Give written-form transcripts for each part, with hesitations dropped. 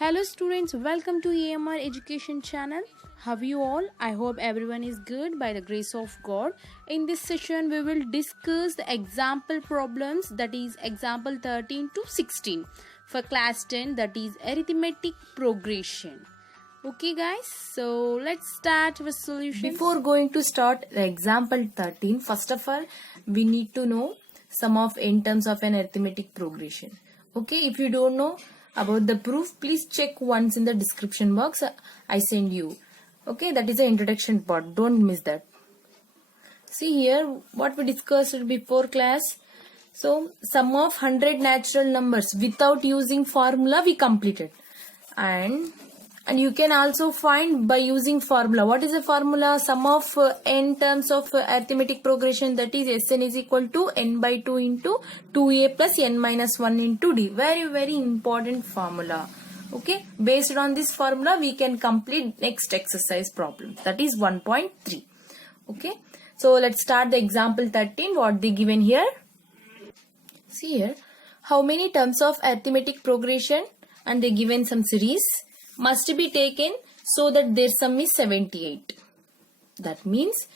Hello students, welcome to AMR Education channel. How are you all? I hope everyone is good by the grace of God. In this session we will discuss the example problems, that is example 13 to 16 for class 10, that is arithmetic progression. Okay guys, so let's start with solutions. Before going to start the example 13, first of all, we need to know sum of n terms of an arithmetic progression. Okay, if you don't know about the proof, please check once in the description box. I send you. Okay, that is the introduction part. Don't miss that. See here what we discussed before class. So, sum of 100 natural numbers without using formula we completed. And you can also find by using formula. What is the formula? Sum of n terms of arithmetic progression, that is Sn is equal to n by 2 into 2a plus n minus 1 into d. Very important formula. Okay. Based on this formula, we can complete next exercise problem. That is 1.3. Okay. So let's start the example 13. What they given here? See here. How many terms of arithmetic progression, and they given some series, must be taken so that their sum is 78. That means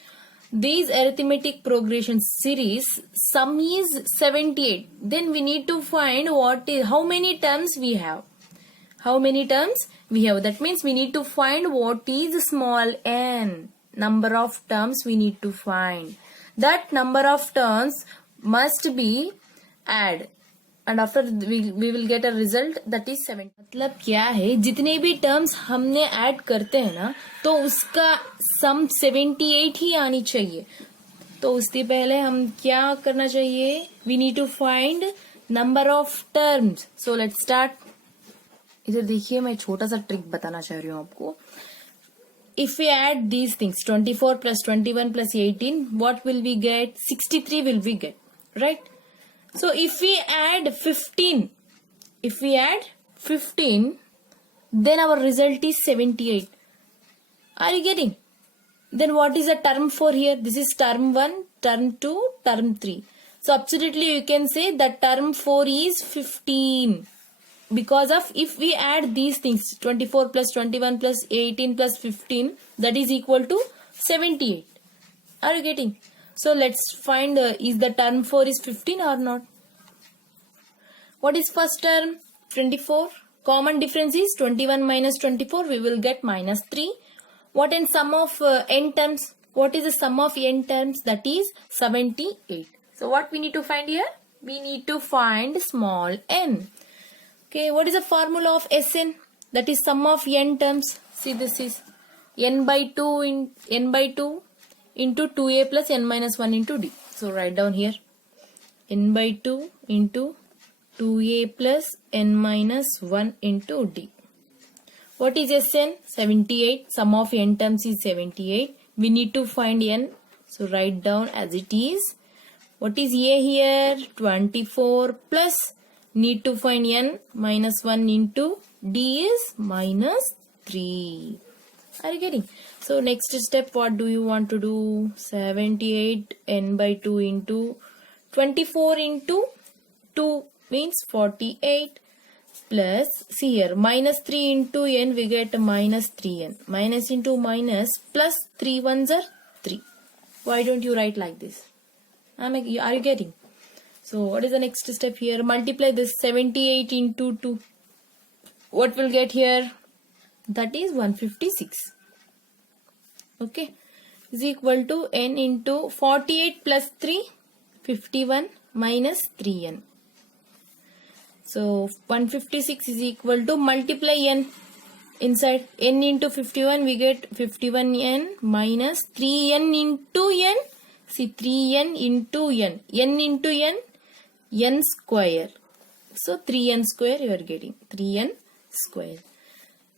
these arithmetic progression series sum is 78. Then we need to find how many terms we have. How many terms we have. That means we need to find what is small n. Number of terms we need to find. That number of terms must be add. And after we will get a result, that is 7. मतलब क्या है, जितने भी terms हमने add करते हैं ना, तो उसका सम 78 ही आनी चाहिए. तो उससे पहले हम क्या करना चाहिए? We need to find number of terms. So let's start. इधर देखिए, मैं छोटा सा ट्रिक बताना चाह रही हूँ आपको. If we add these things, 24 plus 21 plus 18, what will we get? 63 will we get, right? So if we add 15, then our result is 78. Are you getting? Then what is the term 4 here? This is term 1, term 2, term 3. So absolutely you can say that term 4 is 15. Because of, if we add these things, 24 plus 21 plus 18 plus 15, that is equal to 78. Are you getting? So let's find is the term 4 is 15 or not. What is first term? 24. Common difference is 21 minus 24. We will get minus 3. What in sum of n terms? What is the sum of n terms? That is 78. So what we need to find here? We need to find small n. Okay, what is the formula of Sn? That is sum of n terms. See, this is n by 2 into 2a plus n minus 1 into d. So write down here n by 2 into 2a plus n minus 1 into d. What is Sn? 78. Sum of n terms is 78. We need to find n. So write down as it is. What is a here? 24 plus, need to find n, minus 1 into d is minus 3. Are you getting? So next step, what do you want to do? 78 n by 2 into 24 into 2 means 48 plus, see here, minus 3 into n, we get minus 3n. Minus into minus plus 3 ones are 3. Why don't you write like this? Are you getting? So what is the next step here? Multiply this 78 into 2. What will get here? That is 156. Okay. Is equal to n into 48 plus 3, 51 minus 3n. So 156 is equal to, multiply n inside. N into 51, we get 51n minus 3n into n. See, 3n into n. N into n, n square. So 3n square you are getting. 3n square.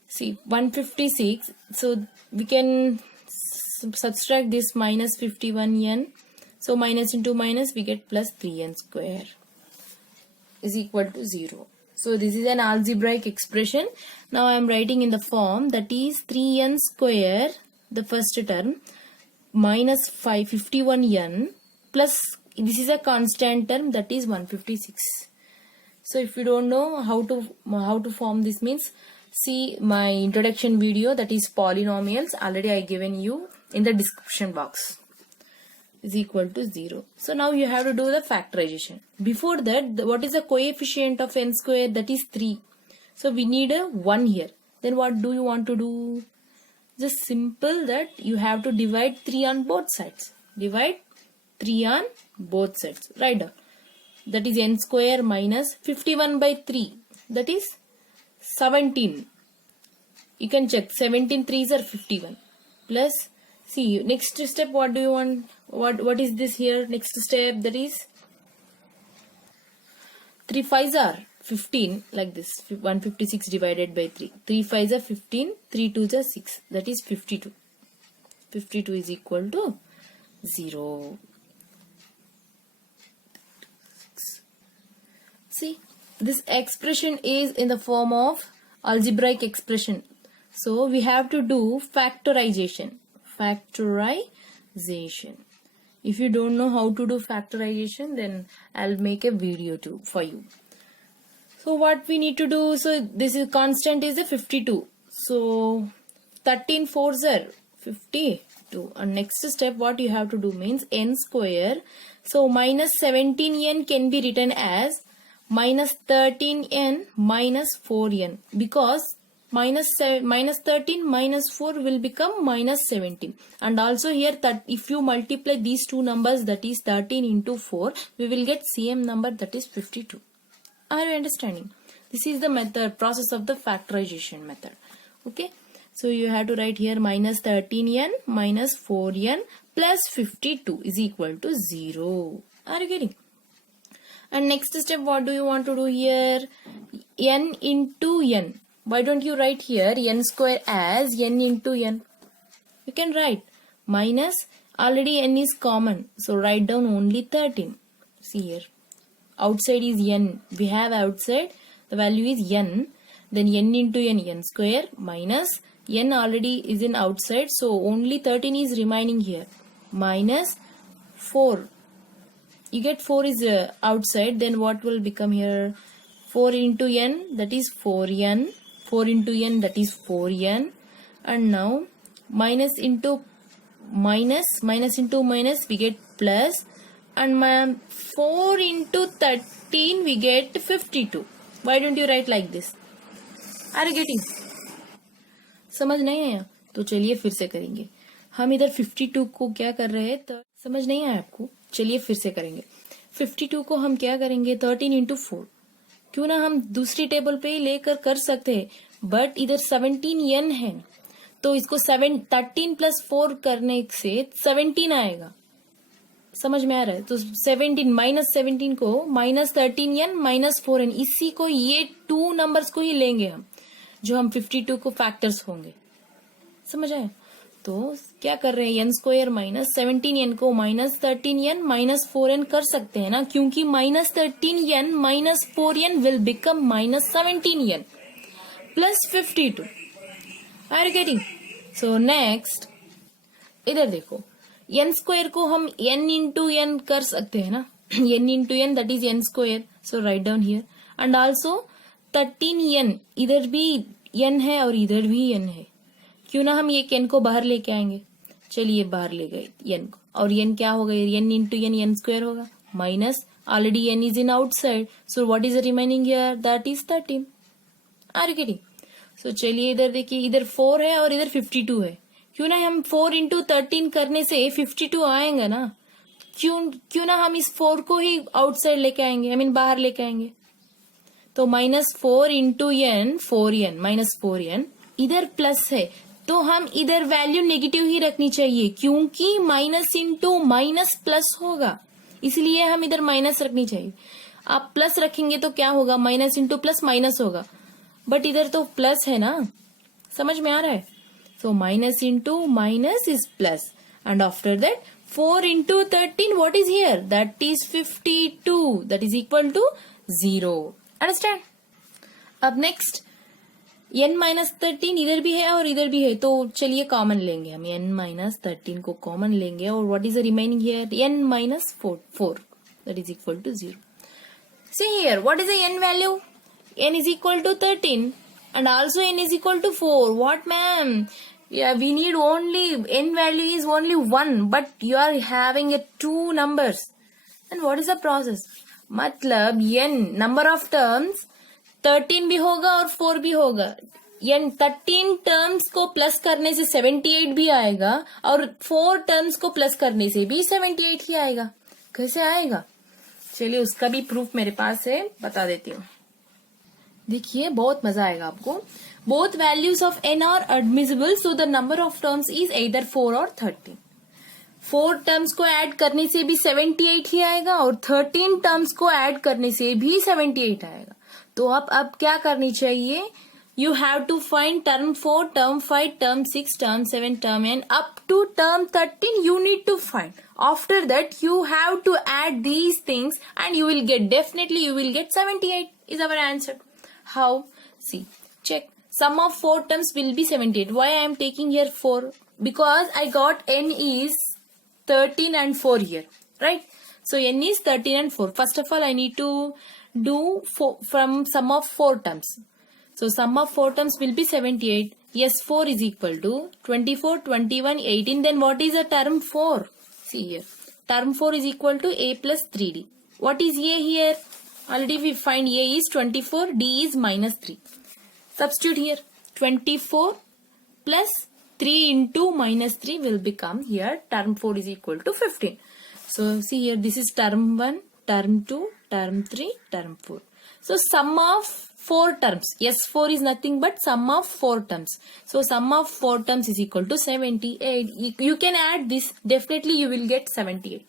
See, 156. So we can subtract this minus 51n. So minus into minus, we get plus 3n square is equal to 0. So this is an algebraic expression. Now I am writing in the form, that is 3n square, the first term, minus 51n plus, this is a constant term, that is 156. So if you don't know how to form this, means see my introduction video, that is polynomials, already I given you in the description box, is equal to 0. So now you have to do the factorization. Before that, what is the coefficient of n square? That is 3. So we need a 1 here. Then what do you want to do? Just simple that you have to divide 3 on both sides. Divide 3 on both sides. Write down. That is n square minus 51 by 3. That is 17. You can check. 17 3s are 51. Plus, see, next step, what do you want? What is this here? Next step, that is 3 5s are 15, like this. 156 divided by 3. 3 5s are 15. 3 2s are 6. That is 52. 52 is equal to 0. See, this expression is in the form of algebraic expression. So we have to do factorization. Factorization. If you don't know how to do factorization, then I'll make a video too for you. So what we need to do, so this is constant is a 52. So 13 4s are 52. And next step what you have to do means n square. So minus 17n can be written as minus 13n minus 4n, because minus 13 minus 4 will become minus 17. And also here that if you multiply these two numbers, that is 13 into 4, we will get same number, that is 52. Are you understanding? This is the method, process of the factorization method. Okay. So you have to write here minus 13n minus 4n plus 52 is equal to 0. Are you getting? And next step, what do you want to do here? N into n. Why don't you write here n square as n into n? You can write minus, already n is common. So write down only 13. See here. Outside is n. We have outside, the value is n. Then n into n square minus n already is in outside. So only 13 is remaining here. Minus 4. You get 4 is outside. Then what will become here? 4 into n, that is 4n. 4 into n, that is 4n. And now minus into minus, minus into minus, we get plus. And 4 into 13, we get 52. Why don't you write like this? Are you getting? समझ नहीं आया? तो चलिए फिर से करेंगे. हम इधर 52 को क्या कर रहे हैं? तो समझ नहीं आया आपको? चलिए फिर से करेंगे. 52 को हम क्या करेंगे? 13 into 4. क्यों ना हम दूसरी टेबल पे ही लेकर कर सकते हैं, बट इधर 17n है, तो इसको 13 प्लस 4 करने से 17 आएगा. समझ में आ रहा है? तो 17 माइनस 17 को माइनस 13n माइनस 4n, इसी को ये 2 नंबर्स को ही लेंगे हम, जो हम 52 को फैक्टर्स होंगे. समझ आए? तो क्या कर रहे हैं? n स्क्वायर माइनस 17n को माइनस 13n माइनस 4n कर सकते हैं ना, क्योंकि minus 13n minus 4n will become minus 17n plus 52. Are you getting? So next इधर देखो, n स्क्वायर को हम n इंटू n कर सकते हैं ना. n into n, that is n square. So write down here. And also 13n, इधर भी n है और इधर भी n है. क्यों ना हम ये n को बाहर लेके आएंगे. चलिए बाहर ले गए n को, और n क्या होगा? n इंटू n स्क्वायर होगा. Minus already n is in outside, so what is remaining here? That is 13. Are you getting? So चलिए इधर देखिए, इधर 4 है और इधर 52 है. क्यों ना हम 4 इंटू 13 करने से 52 आएंगे ना. क्यों ना हम इस 4 को ही आउटसाइड लेके आएंगे, आई मीन बाहर लेके आएंगे. तो minus 4 into n 4n minus 4n, इधर प्लस है तो हम इधर वैल्यू नेगेटिव ही रखनी चाहिए, क्योंकि माइनस इंटू माइनस प्लस होगा, इसलिए हम इधर माइनस रखनी चाहिए. आप प्लस रखेंगे तो क्या होगा? माइनस इंटू प्लस माइनस होगा, बट इधर तो प्लस है ना. समझ में आ रहा है? So minus into minus is plus, and after that 4 into 13, what is here? That is 52. That is equal to 0. Understand? अब next n minus 13 इधर भी है और इधर भी है, तो चलिए कॉमन लेंगे हम. n minus 13 को कॉमन लेंगे, और what is the remaining here? n minus 4. That is equal to 0. See here, what is the n value? n is equal to 13. And also n is equal to 4. What, ma'am? Yeah, we need only, n value is only 1, but you are having a 2 numbers. And what is the process? मतलब n number of terms 13 भी होगा और 4 भी होगा. n 13 terms को plus करने से 78 भी आएगा और 4 टर्म्स को प्लस करने से भी 78 ही आएगा. कैसे आएगा? चलिए उसका भी प्रूफ मेरे पास है, बता देती हूँ. देखिए बहुत मजा आएगा आपको. Both values of n are admissible, so the number of terms is either 4 और 13. 4 टर्म्स को ऐड करने से भी 78 ही आएगा और 13 टर्म्स को ऐड करने से भी 78 आएगा. तो अब क्या करनी चाहिए? You have to find term 4, term 5, term 6, term 7, term n up to term 13 you need to find. After that you have to add these things and you will get, definitely you will get 78 is our answer. How? See, check. Sum of 4 terms will be 78. Why I am taking here 4? Because I got n is 13 and 4 here, right? So n is 13 and 4. First of all I need to do from sum of 4 terms. So sum of 4 terms will be 78. Yes, 4 is equal to 24, 21, 18. Then what is the term 4? See here. Term 4 is equal to a plus 3d. What is a here? Already we find a is 24, d is minus 3. Substitute here. 24 plus 3 into minus 3 will become here. Term 4 is equal to 15. So see here, this is term 1, term 2, term 3, term 4. So sum of 4 terms. Yes, 4 is nothing but sum of 4 terms. So sum of 4 terms is equal to 78. You can add this. Definitely you will get 78.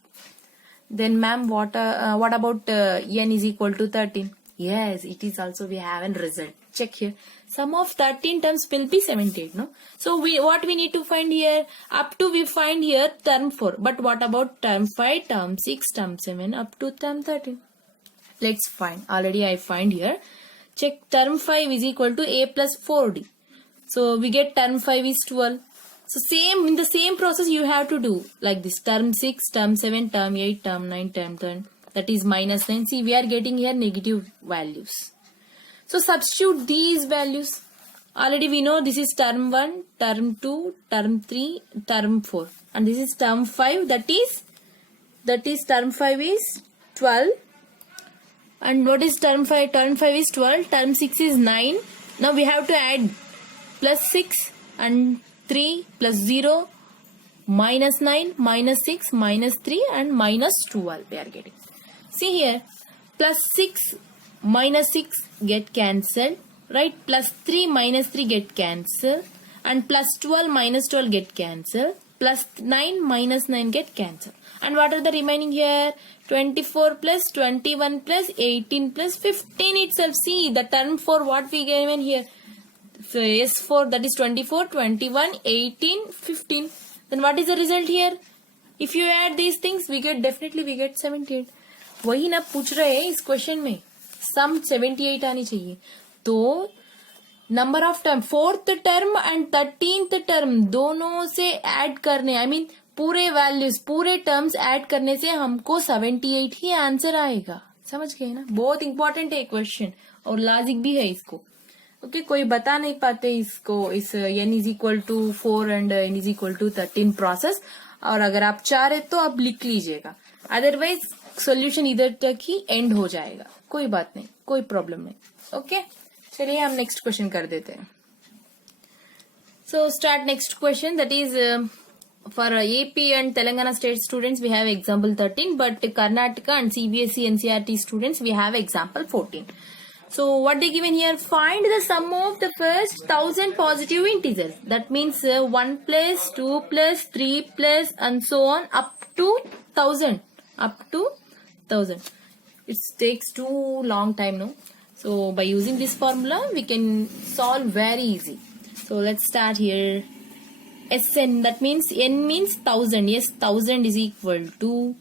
Then ma'am, what about n is equal to 13? Yes, it is also we have a result. Check here. Sum of 13 terms will be 78, no? So what we need to find here? Up to we find here term 4. But what about term 5, term 6, term 7 up to term 13? Let's find. Already I find here. Check, term 5 is equal to a plus 4d. So we get term 5 is 12. So in the same process you have to do like this. Term 6, term 7, term 8, term 9, term 10. That is minus 9. See, we are getting here negative values. So substitute these values. Already we know this is term 1, term 2, term 3, term 4. And this is term 5. That is term 5 is 12. And what is term 5? Term 5 is 12. Term 6 is 9. Now we have to add plus 6 and 3 plus 0, minus 9, minus 6, minus 3 and minus 12 we are getting. See here, plus 6, minus 6 get cancelled, right? Plus 3, minus 3 get cancelled. And plus 12, minus 12 get cancelled. Plus 9, minus 9 get cancelled. And what are the remaining here? 24 plus 21 plus 18 plus 15 itself. See the term for what we given here. So S4, that is 24, 21, 18, 15. Then what is the result here? If you add these things, definitely we get 78. वही ना पूछ रहे हैं इस question में. सम 78 आनी चाहिए. तो number of term 4th term and 13th term दोनों से ऐड करने, पूरे वैल्यूज पूरे टर्म्स ऐड करने से हमको 78 ही आंसर आएगा. समझ गए ना? बहुत इंपॉर्टेंट है क्वेश्चन और लॉजिक भी है इसको. ओके, कोई बता नहीं पाते इसको, इस n is equal to 4 and n is equal to 13 process. और अगर आप चाह रहे तो आप लिख लीजिएगा, अदरवाइज सॉल्यूशन इधर तक ही एंड हो जाएगा. कोई बात नहीं, कोई प्रॉब्लम नहीं. ओके, चलिए हम नेक्स्ट क्वेश्चन कर देते हैं. So start next question. That is for AP and Telangana state students we have example 13, but Karnataka and CBSE NCERT students we have example 14. So what they given here? Find the sum of the first 1000 positive integers. That means 1 plus 2 plus 3 plus and so on up to 1000. Up to 1000. It takes too long time, no? So by using this formula we can solve very easy. So let's start here. Sn, that means n means 1000. Yes, 1000 is equal to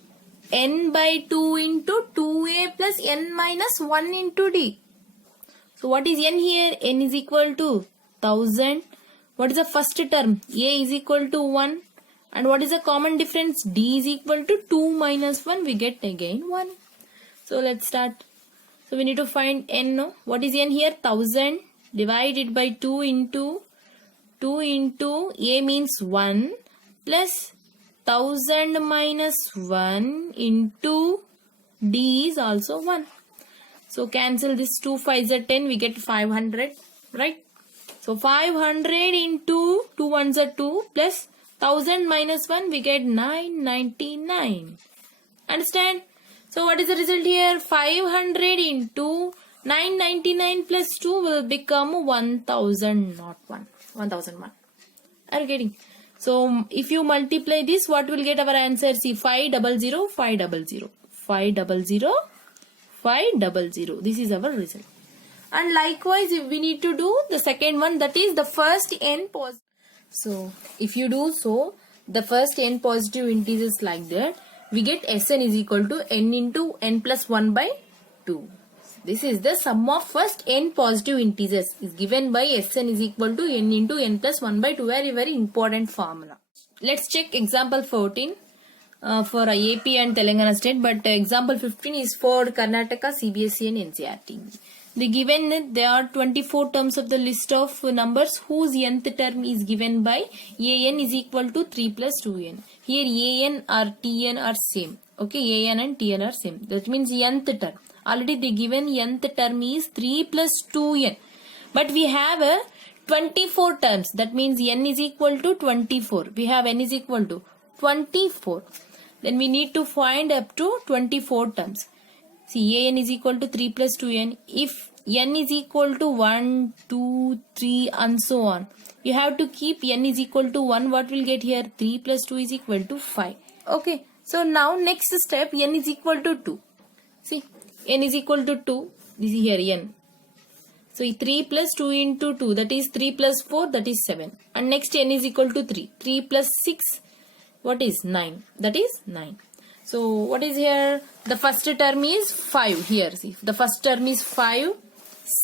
n by 2 into 2a plus n minus 1 into d. So what is n here? N is equal to 1000. What is the first term? A is equal to 1. And what is the common difference? D is equal to 2 minus 1. We get again 1. So let's start. So we need to find n, no? What is n here? 1000 divided by 2 into A means 1 plus 1000 minus 1 into D is also 1. So cancel this 2 5s are 10, we get 500, right? So 500 into 2 1s are 2 plus 1000 minus 1, we get 999. Understand? So what is the result here? 500 into 999 plus 2 will become 1000, not 1. 1001. Are you getting? So if you multiply this, what will get our answer? See, 500, 500, 500, 500. This is our result. And likewise, if we need to do the second one, that is the first n positive. So if you do so, the first n positive integers like that, we get Sn is equal to n into n plus 1 by 2. This is the sum of first n positive integers is given by Sn is equal to n into n plus 1 by 2. Very important formula. Let's check example 14 for AP and Telangana state, but example 15 is for Karnataka, CBSE and NCERT. The given there are 24 terms of the list of numbers whose nth term is given by an is equal to 3 plus 2n. Here an or tn are same. Okay, an and tn are same. That means nth term. Already the given nth term is 3 plus 2n. But we have a 24 terms. That means n is equal to 24. We have n is equal to 24. Then we need to find up to 24 terms. See, an is equal to 3 plus 2n. If n is equal to 1, 2, 3 and so on, you have to keep n is equal to 1. What will get here? 3 plus 2 is equal to 5. Okay. So now next step, n is equal to 2. See, n is equal to 2. This is here n. So 3 plus 2 into 2, that is 3 plus 4, that is 7. And next n is equal to 3. 3 plus 6, what is 9? That is 9. So what is here? The first term is 5 here. See, the first term is 5,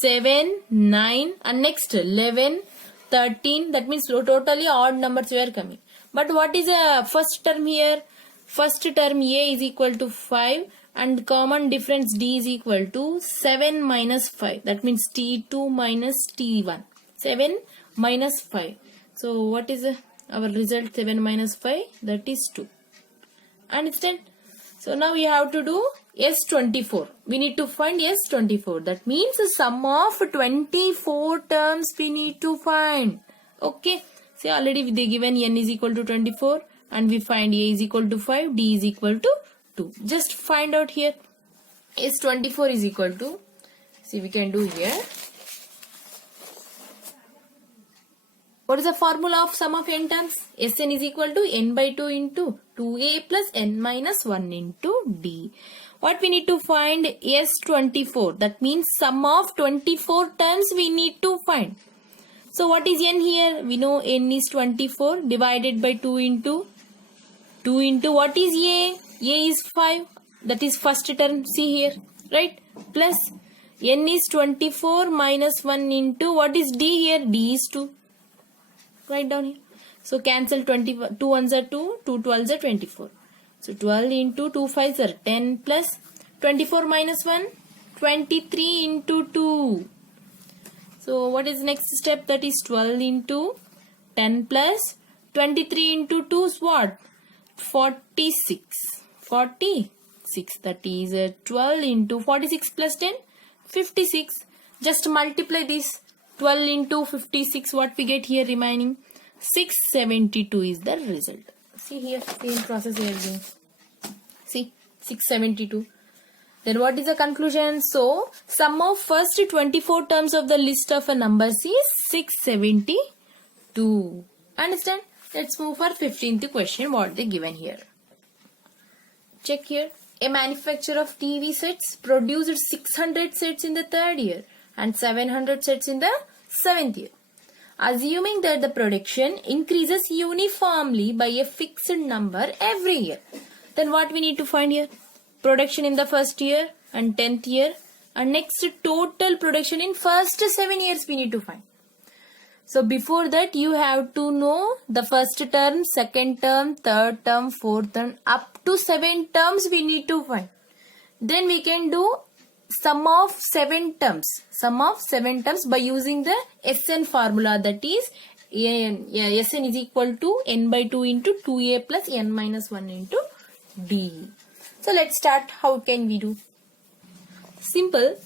7, 9 and next 11, 13. That means totally odd numbers were coming. But what is the first term here? First term A is equal to 5 and common difference D is equal to 7 minus 5. That means T2 minus T1. 7 minus 5. So what is our result? 7 minus 5, that is 2. Understand? So now we have to do S24. We need to find S24. That means the sum of 24 terms we need to find. Okay. See, already they given n is equal to 24 and we find a is equal to 5, d is equal to 2. Just find out here. S24 is equal to, see, we can do here. What is the formula of sum of n terms? Sn is equal to n by 2 into 2a plus n minus 1 into d. What we need to find? S24. That means sum of 24 terms we need to find. So what is n here? We know n is 24 divided by 2 into what is a? A is 5. That is first term. See here. Right? Plus n is 24 minus 1 into what is d here? D is 2. Write down here. So cancel 2 ones are 2, 2 12s are 24. So 12 into 2 5s are 10 plus 24 minus 1, 23 into 2. So what is next step? That is 12 into 10 plus 23 into 2 is what? 46. 46. That is 12 into 46 plus 10, 56. Just multiply this. 12 into 56, what we get here remaining? 672 is the result. See here, same process we are doing. See, 672. Then what is the conclusion? So, sum of first 24 terms of the list of numbers is 672. Understand? Let's move for 15th question. What they given here? Check here. A manufacturer of TV sets produced 600 sets in the third year and 700 sets in the 7th year. Assuming that the production increases uniformly by a fixed number every year, then what we need to find here? Production in the first year and 10th year, and next total production in first 7 years we need to find. So before that you have to know the first term, second term, third term, fourth term, up to 7 terms we need to find. Then we can do sum of 7 terms. Sum of 7 terms by using the Sn formula, that is Sn is equal to n by 2 into 2a plus n minus 1 into d. So let's start. How can we do? Simple.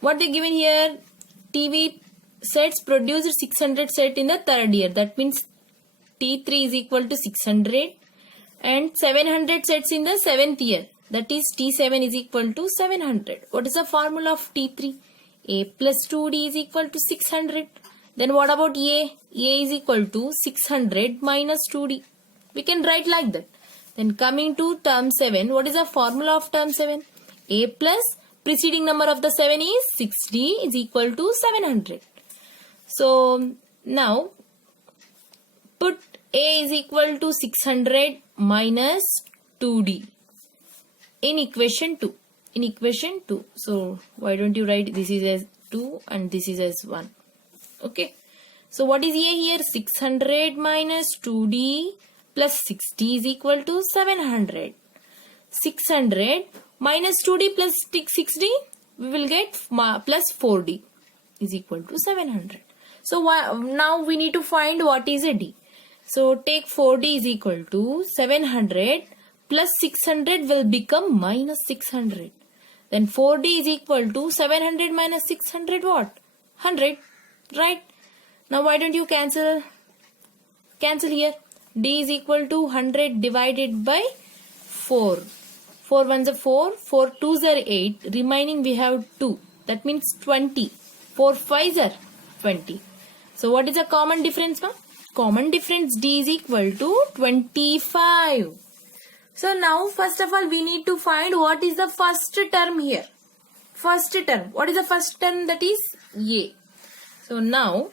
What they given here, TV sets produced 600 set in the third year. That means T3 is equal to 600 and 700 sets in the 7th year. That is T7 is equal to 700. What is the formula of T3? A plus 2D is equal to 600. Then what about A? A is equal to 600 minus 2D. We can write like that. Then coming to term 7, what is the formula of term 7? A plus preceding number of the 7 is 6D is equal to 700. So now put A is equal to 600 minus 2D in equation 2. In equation 2. So why don't you write this is as 2 and this is as 1. Okay. So what is A here? 600 minus 2D plus 60 is equal to 700. 600 minus 2D plus 6D, we will get plus 4D is equal to 700. So now we need to find what is a D. So take 4D is equal to 700 plus 600 will become minus 600. Then 4D is equal to 700 minus 600 what? 100. Right? Now why don't you cancel? Cancel here. D is equal to 100 divided by 4. 4 ones are 4. 4 twos are 8. Remaining we have 2. That means 20. 4 fives are 20. So what is the common difference, ma'am? Common difference D is equal to 25. So now first of all we need to find what is the first term here. First term. What is the first term? That is A. So now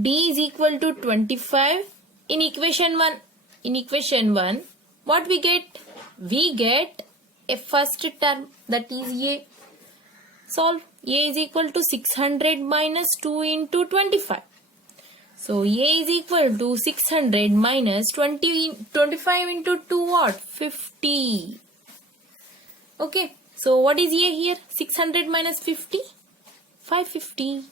D is equal to 25 in equation 1. In equation 1 what we get? We get a first term, that is A. Solve. A is equal to 600 minus 2 into 25. So A is equal to 600 minus 25 into 2 what? 50. Okay. So what is A here? 600 minus 50? 550.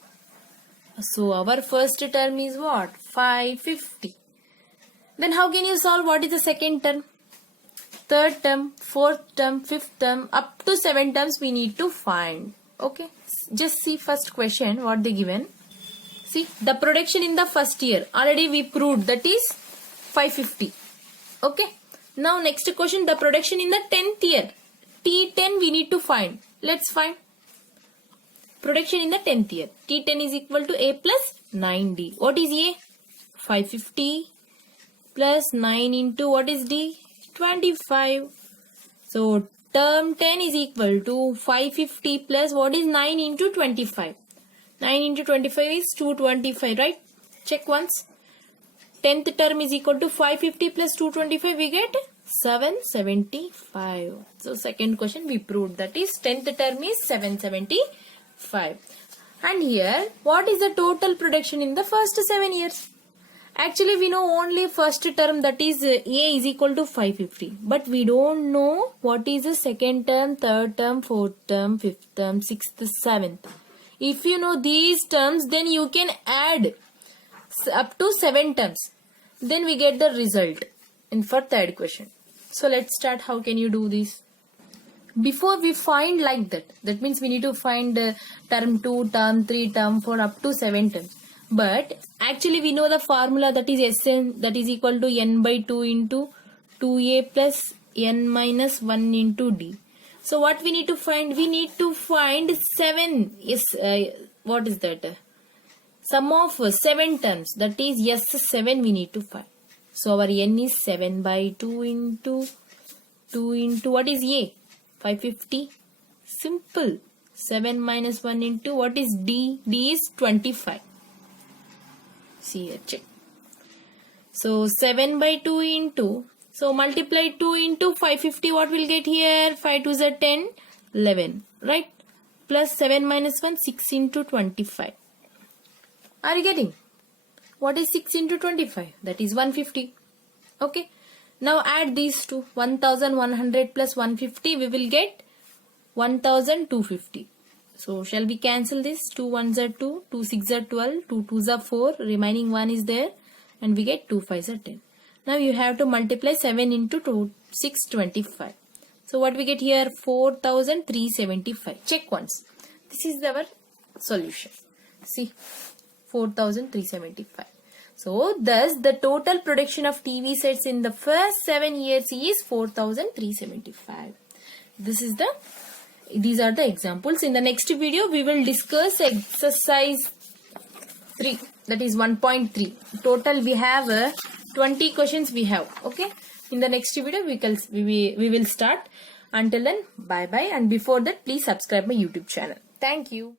So our first term is what? 550. Then how can you solve what is the second term? Third term, fourth term, fifth term, up to 7 terms we need to find. Okay. Just see first question what they given. See the production in the first year. Already we proved, that is 550. Okay. Now next question, the production in the 10th year. T10 we need to find. Let's find. Production in the 10th year. T10 is equal to A plus 9D. What is A? 550 plus 9 into what is D? 25. So term 10 is equal to 550 plus what is 9 into 25. 9 into 25 is 225, right? Check once. 10th term is equal to 550 plus 225. We get 775. So second question we proved, that is 10th term is 775. And here what is the total production in the first 7 years? Actually we know only first term, that is A is equal to 550. But we don't know what is the second term, third term, fourth term, fifth term, sixth, seventh. If you know these terms, then you can add up to 7 terms. Then we get the result in for third question. So let's start. How can you do this? Before we find like that, that means we need to find term 2, term 3, term 4 up to 7 terms. But actually we know the formula, that is Sn, that is equal to n by 2 into 2a plus n minus 1 into d. So what we need to find? We need to find 7. Yes, what is that? Sum of 7 terms, that is S7 we need to find. So our n is 7 by 2 into what is A? 550. Simple. 7 minus 1 into what is D? D is 25. See here, check. So 7 by 2 into, so multiply 2 into 550, what will get here? 5 2 is 10, 11, right? Plus 7 minus 1, 6 into 25. Are you getting? What is 6 into 25? That is 150. Okay. Now add these two. 1100 plus 150, we will get 1250. So shall we cancel this? 2 1s are 2, 2 6s are 12, 2 2s are 4, remaining 1 is there, and we get 2 5s are 10. Now you have to multiply 7 into 2, 625. So what we get here? 4375. Check once. This is our solution. See, 4375. So thus the total production of TV sets in the first 7 years is 4375. These are the examples. In the next video we will discuss exercise 3, that is 1.3. Total we have 20 questions we have. Okay. In the next video we will start. Until then, bye bye, and before that please subscribe my YouTube channel. Thank you.